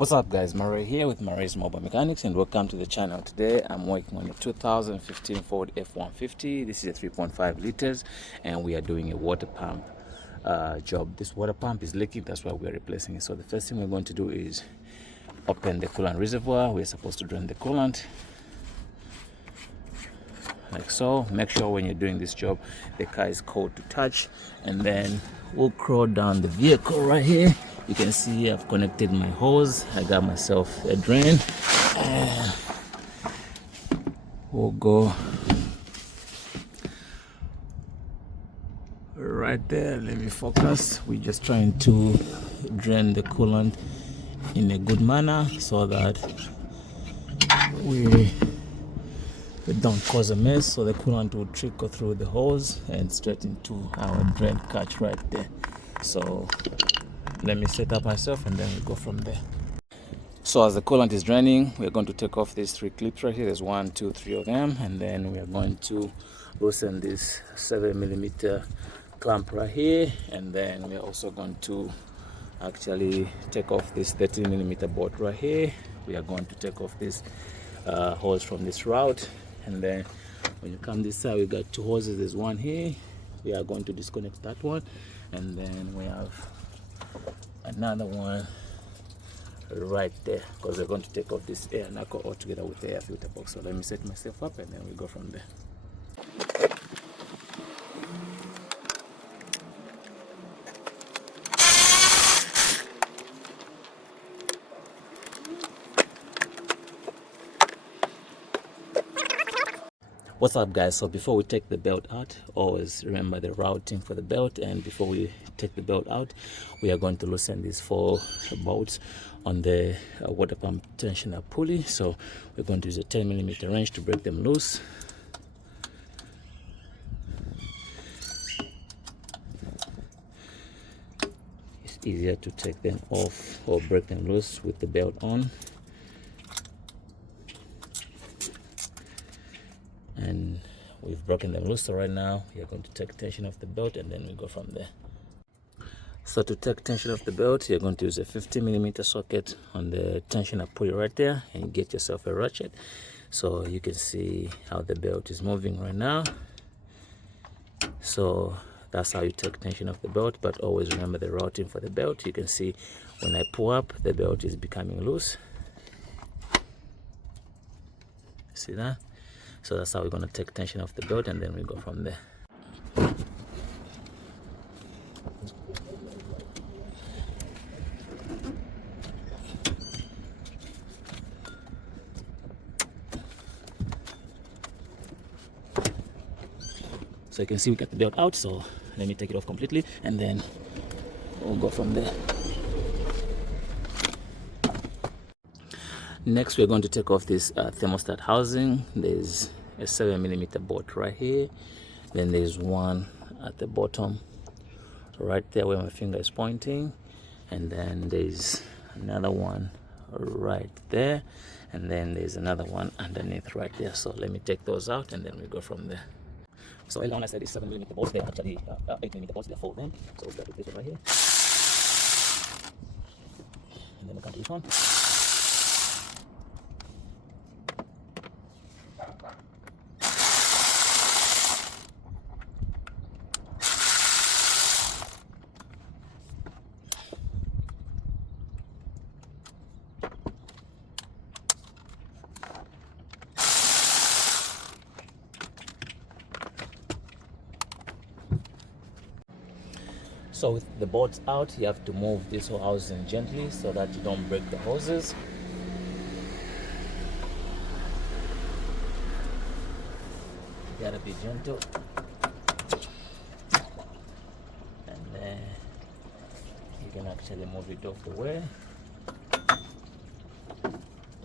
What's up guys, Murray here with Murray's Mobile Mechanics and welcome to the channel. Today I'm working on the 2015 Ford F150. This is a 3.5 liters and we are doing a water pump job. This water pump is leaking, that's why we are replacing it. So the first thing we're going to do is open the coolant reservoir. We're supposed to drain the coolant like so. Make sure when you're doing this job the car is cold to touch, and then we'll crawl down the vehicle right here. You can see I've connected my hose. I got myself a drain and we'll go right there. Let me focus. We're just trying to drain the coolant in a good manner so that we don't cause a mess, so the coolant will trickle through the hose and straight into our drain catch right there. So let me set up myself and then we go from there. So as the coolant is draining, we're going to take off these three clips right here. There's 1, 2, 3 of them, and then we are going to loosen this 7mm clamp right here, and then we're also going to actually take off this 13mm bolt right here. We are going to take off this hose from this route, and then when you come this side, we got two hoses. There's one here. We are going to disconnect that one, and then we have another one right there because we're going to take off this air knuckle altogether with the air filter box. So let me set myself up and then we go from there. What's up guys, so before we take the belt out, always remember the routing for the belt, and before we take the belt out we are going to loosen these 4 bolts on the water pump tensioner pulley. So we're going to use a 10mm wrench to break them loose. It's easier to take them off or break them loose with the belt on. And we've broken them loose, so right now we are going to take tension off the belt and then we go from there. So to take tension off the belt, you're going to use a 50mm socket on the tensioner pulley right there, and you get yourself a ratchet. So you can see how the belt is moving right now. So that's how you take tension off the belt, but always remember the routing for the belt. You can see when I pull up, the belt is becoming loose. See that? So that's how we're going to take tension off the belt, and then we go from there. So you can see we got the belt out, so let me take it off completely and then we'll go from there. Next we're going to take off this thermostat housing. There's a 7mm bolt right here, then there's one at the bottom right there where my finger is pointing, and then there's another one right there, and then there's another one underneath right there. So let me take those out and then we go from there. So earlier on I said it's 7mm bolts, they're actually 8mm bolts, they're 4 of them. So we'll start with this one right here, and then we'll come to this one. So with the bolts out, you have to move this whole housing gently so that you don't break the hoses. You gotta be gentle. And then you can actually move it off the way.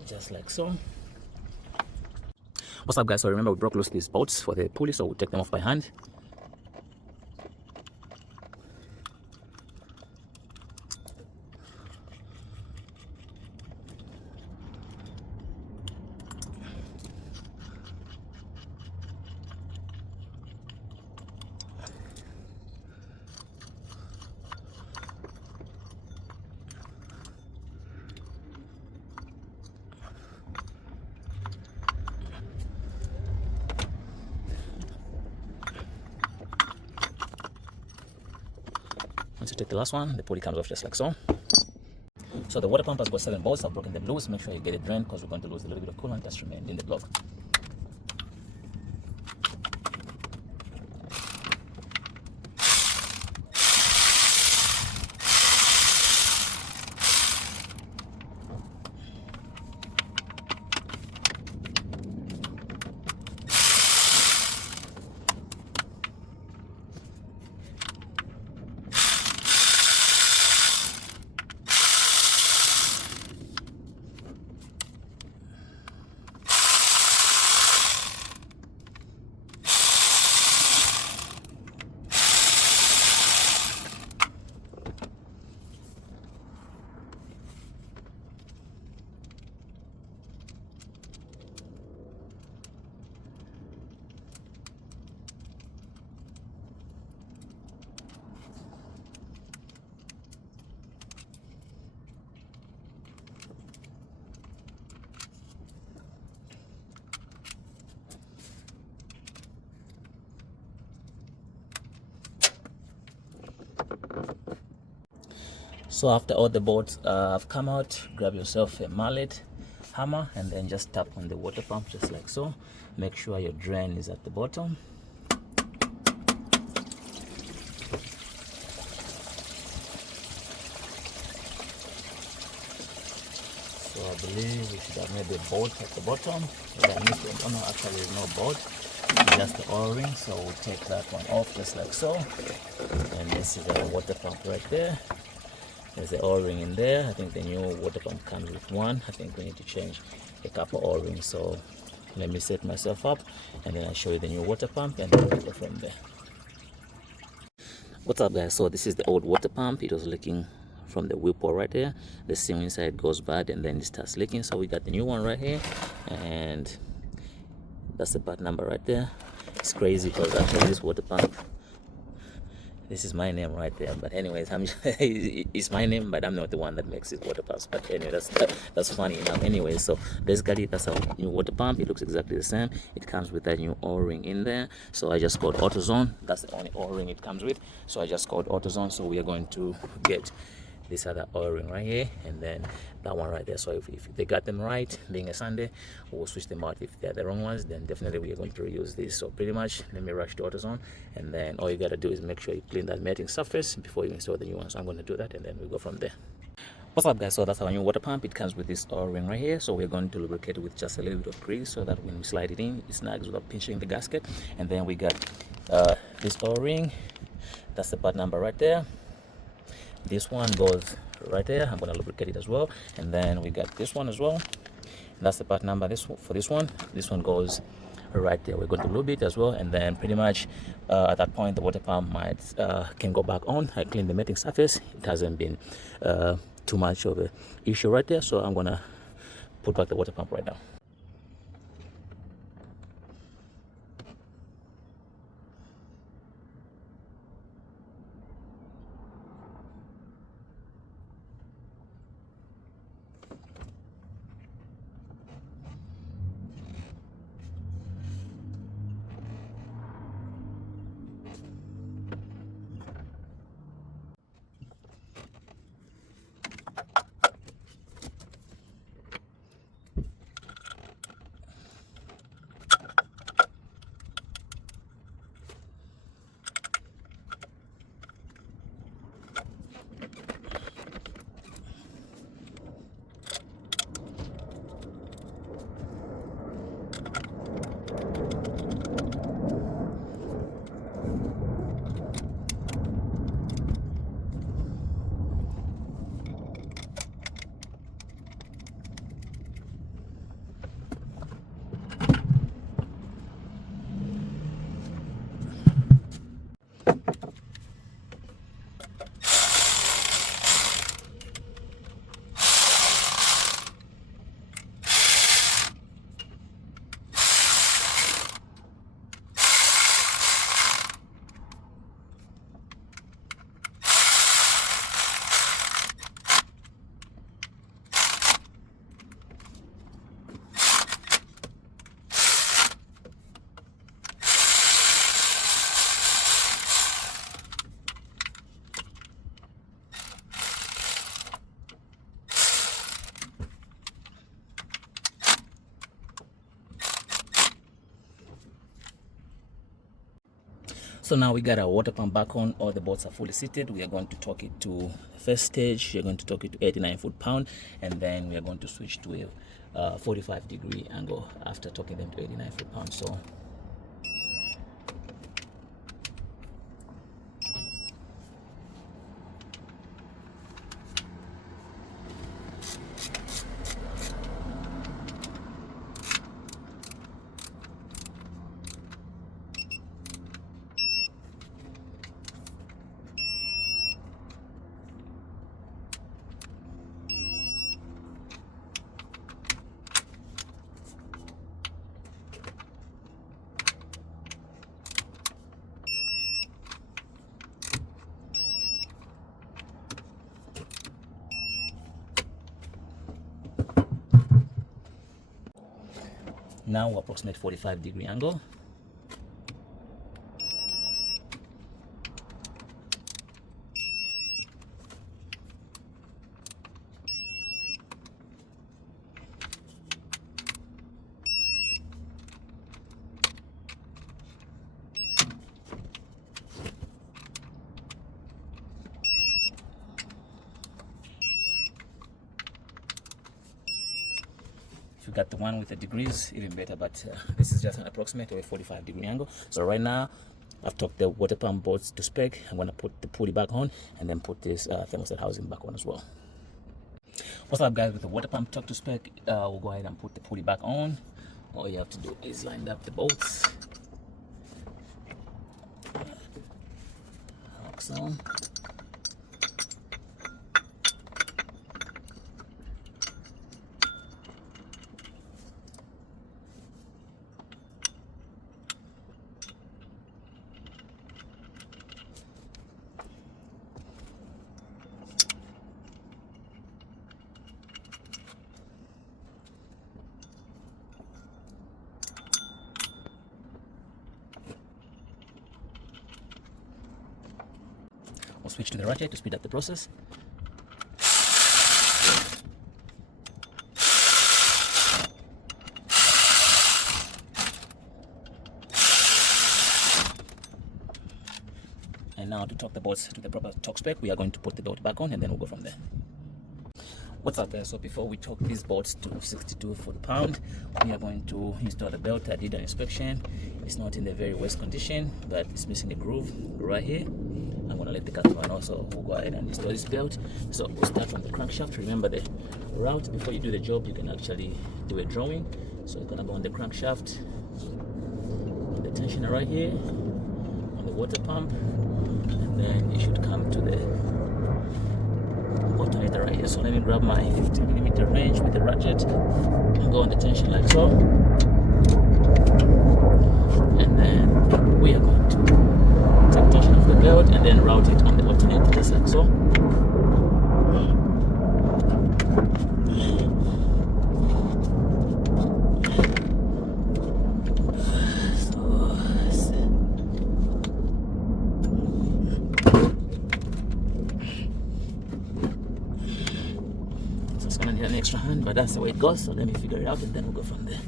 Just like so. What's up guys, so remember we broke loose these bolts for the pulley, so we'll take them off by hand. take the last one, the pulley comes off just like so. So the water pump has got 7 bolts. I've broken them loose. Make sure you get it drained because we're going to lose a little bit of coolant that's remained in the block. So after all the bolts have come out, grab yourself a mallet, hammer, and then just tap on the water pump just like so. Make sure your drain is at the bottom. So I believe we should have made a bolt at the bottom. Oh no, actually there's no bolt, just the O-ring. So we'll take that one off just like so. And this is our water pump right there. There's the O-ring in there. I think the new water pump comes with one. I think we need to change a couple O-rings. So let me set myself up and then I'll show you the new water pump and then we'll go from there. What's up guys? So this is the old water pump. It was leaking from the wheel port right there. The seal inside goes bad and then it starts leaking. So we got the new one right here and that's the part number right there. It's crazy because actually this water pump, this is my name right there, but anyways, it's my name, but I'm not the one that makes it water pumps. But anyway, that's funny enough. Anyway, so basically that's our new water pump. It looks exactly the same. It comes with that new O-ring in there. So I just called AutoZone. That's the only O-ring it comes with. So I just called AutoZone. So we are going to get this other O-ring right here and then that one right there. So if they got them right, being a Sunday, we'll switch them out. If they're the wrong ones, then definitely we are going to reuse this. So pretty much, let me rush to AutoZone, and then all you gotta do is make sure you clean that matting surface before you install the new one. So I'm going to do that and then we go from there. What's up guys? So that's our new water pump. It comes with this O-ring right here. So we're going to lubricate it with just a little bit of grease so that when we slide it in, it snags without pinching the gasket. And then we got this O-ring. That's the part number right there. This one goes right there. I'm going to lubricate it as well. And then we got this one as well. That's the part number for this one. This one goes right there. We're going to lube it as well. And then pretty much at that point, the water pump can go back on. I cleaned the matting surface. It hasn't been too much of an issue right there. So I'm going to put back the water pump right now. So now we got our water pump back on. All the bolts are fully seated. We are going to torque it to the first stage. We are going to torque it to 89 foot-pound, and then we are going to switch to a 45-degree angle after torquing them to 89 foot-pound. So now we'll approximate 45-degree angle. If you got the one with the degrees, even better, but this is just an approximate of a 45-degree angle. So right now I've torqued the water pump bolts to spec. I'm going to put the pulley back on and then put this thermostat housing back on as well. What's up, guys? With the water pump torqued to spec, we'll go ahead and put the pulley back on. All you have to do is line up the bolts. Like so. We'll switch to the ratchet to speed up the process. And now to torque the bolts to the proper torque spec, we are going to put the belt back on and then we'll go from there. What's up, guys? So before we torque these bolts to 62 foot-pound, we are going to install the belt. I did an inspection. It's not in the very worst condition, but it's missing a groove right here. I'm going to let the customer know, so we'll go ahead and install this belt. So we'll start from the crankshaft. Remember the route. Before you do the job, you can actually do a drawing. So it's going to go on the crankshaft, on the tensioner right here, on the water pump, and then it should come to the alternator right here. So let me grab my 50mm wrench with the ratchet and go on the tension like so. And then we are going to take tension off the belt and then route it on the alternator just like so. It's gonna need an extra hand, but that's the way it goes. So let me figure it out and then we'll go from there.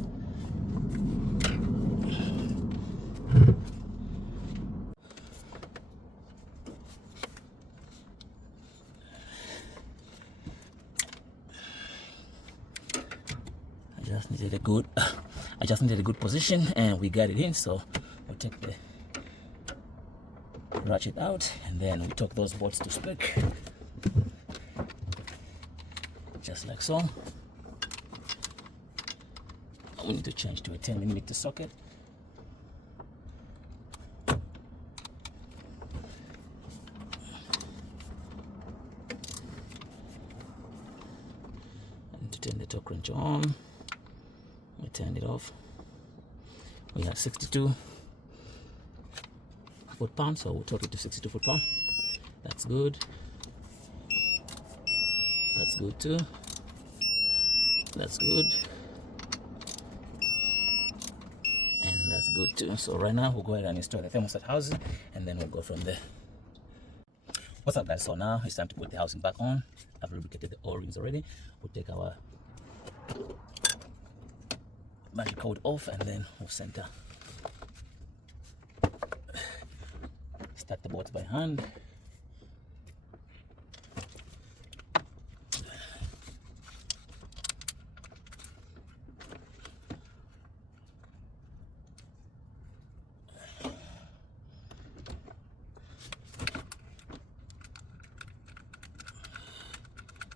I just needed a good position and we got it in. So we'll take the ratchet out and then we torque those bolts to spec. Just like so. We need to change to a 10mm socket. And to turn the torque wrench on, we turn it off. We have 62 foot-pound, so we'll torque it to 62 foot-pound. That's good. That's good too. That's good. And that's good too. So right now we'll go ahead and install the thermostat housing and then we'll go from there. What's up, guys? So now it's time to put the housing back on. I've lubricated the O-rings already. We'll take our battery cord off and then we'll center Start the bolts by hand.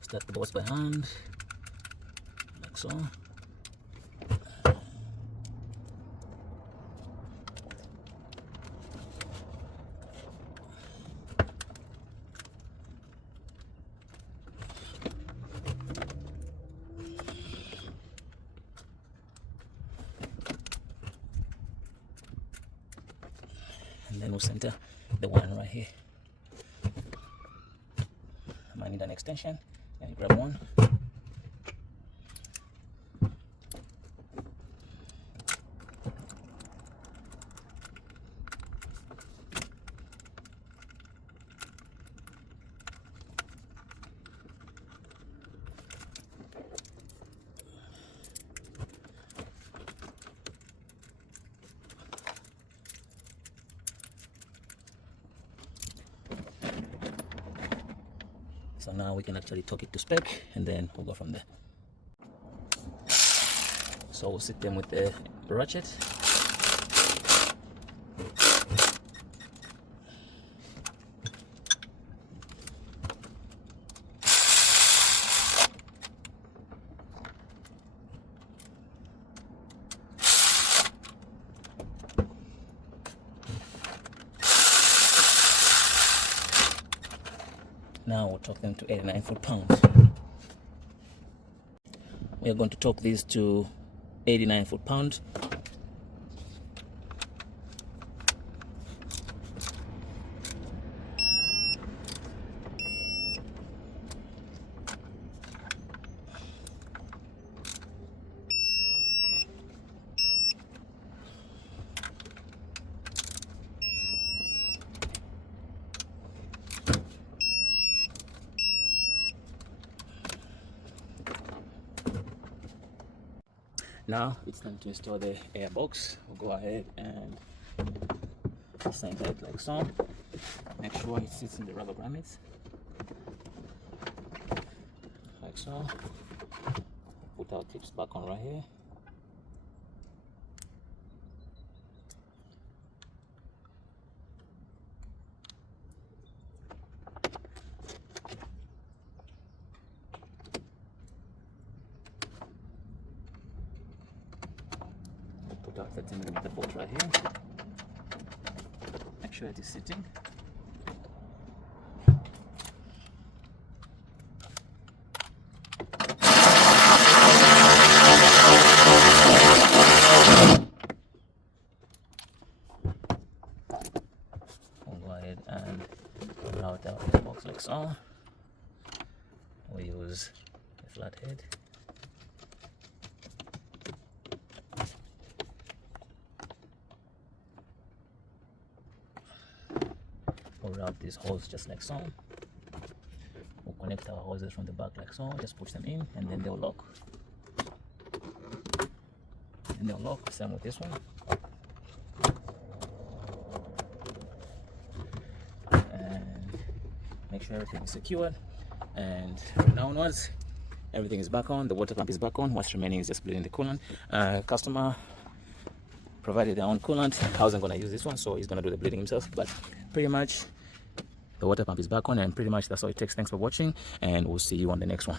Start the bolts by hand, like so. And then we'll center the one right here. I might need an extension. And grab one. So now we can actually torque it to spec, and then we'll go from there. So we'll sit them with the ratchet. Now we'll torque them to 89 foot-pounds. We are going to torque these to 89 foot-pounds. Now it's time to install the air box. We'll go ahead and center it like so. Make sure it sits in the rubber grommets, like so. Put our tips back on right here. Put our 13mm bolt right here. Make sure it is sitting. We'll go ahead and route out the box like so. We use a flat head. We'll route these holes just like so. We'll connect our hoses from the back like so. Just push them in and then they'll lock. And they'll lock. Same with this one. And make sure everything is secured. And from now onwards, everything is back on. The water pump is back on. What's remaining is just bleeding the coolant. Customer provided their own coolant. I wasn't going to use this one, so he's going to do the bleeding himself. But pretty much the water pump is back on, and pretty much that's all it takes. Thanks for watching, and we'll see you on the next one.